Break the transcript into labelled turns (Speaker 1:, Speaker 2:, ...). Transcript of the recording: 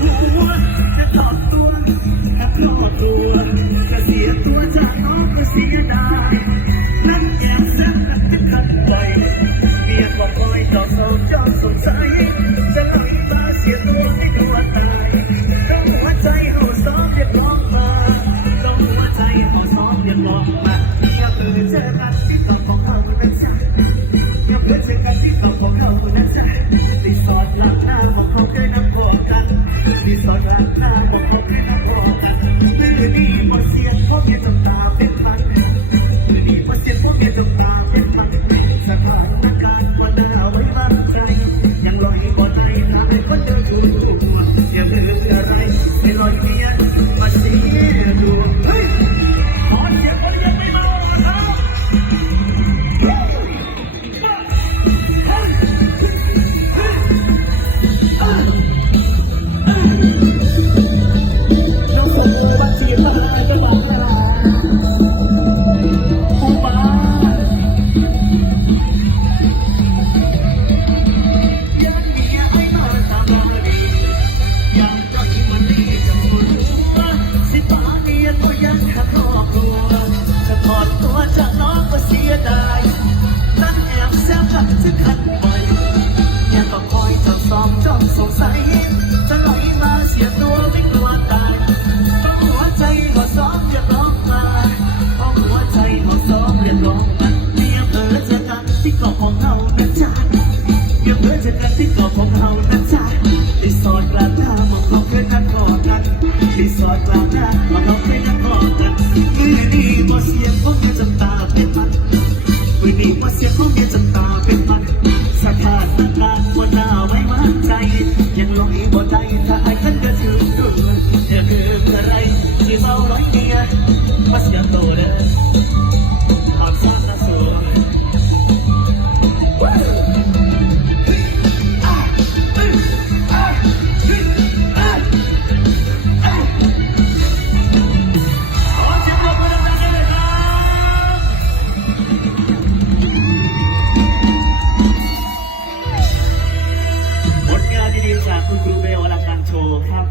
Speaker 1: หัวจะถอบตัวถ้าครอบครัวจะเสียตัวจากน้องก็เสียดายนั่นแอบแซงกันเป็นขัดใจเมียก็คอยจอบสองจอบสงสัย ยนั่งพอกันมือนี้พอเสียพ่อเมียจำตาเป็นพันมือนี้พอเสียงพ่อเมียจำตาเป็นพันสถานการณ์วันเดินอาไว้วางใจยังลอยบ่ใจทำให้คนเดินอยู่หัวอย่าลืมอะไรไม่ลอยเมีย จ้องสงสัยจะไหลมาเสียตัวไม่กลัวตายต้องหัวใจหัวซ้อมอย่าร้องมาต้องหัวใจหัวซ้อมอย่าร้องมาเมียเผลอจอกันที่เกาะของเฮานะจ๊ะเมียเผลอจอกันที่เกาะของเฮานะจ๊ะรีสอร์ทกลางหน้ามาเขาเคยนัดกอดกันรีสอร์ทกลางหน้ามาเขาเคยนัดกอดกันคืนนี้บ่เสียงพวกเมียจำตาเป็นมันวันนี้ว่าเสียงของเมียจำตาเป็นพัน สถานการณ์บนหน้าไว้วางใจยังลอยบ่ได้ คุณครูเบลอลังการโชว์ครับ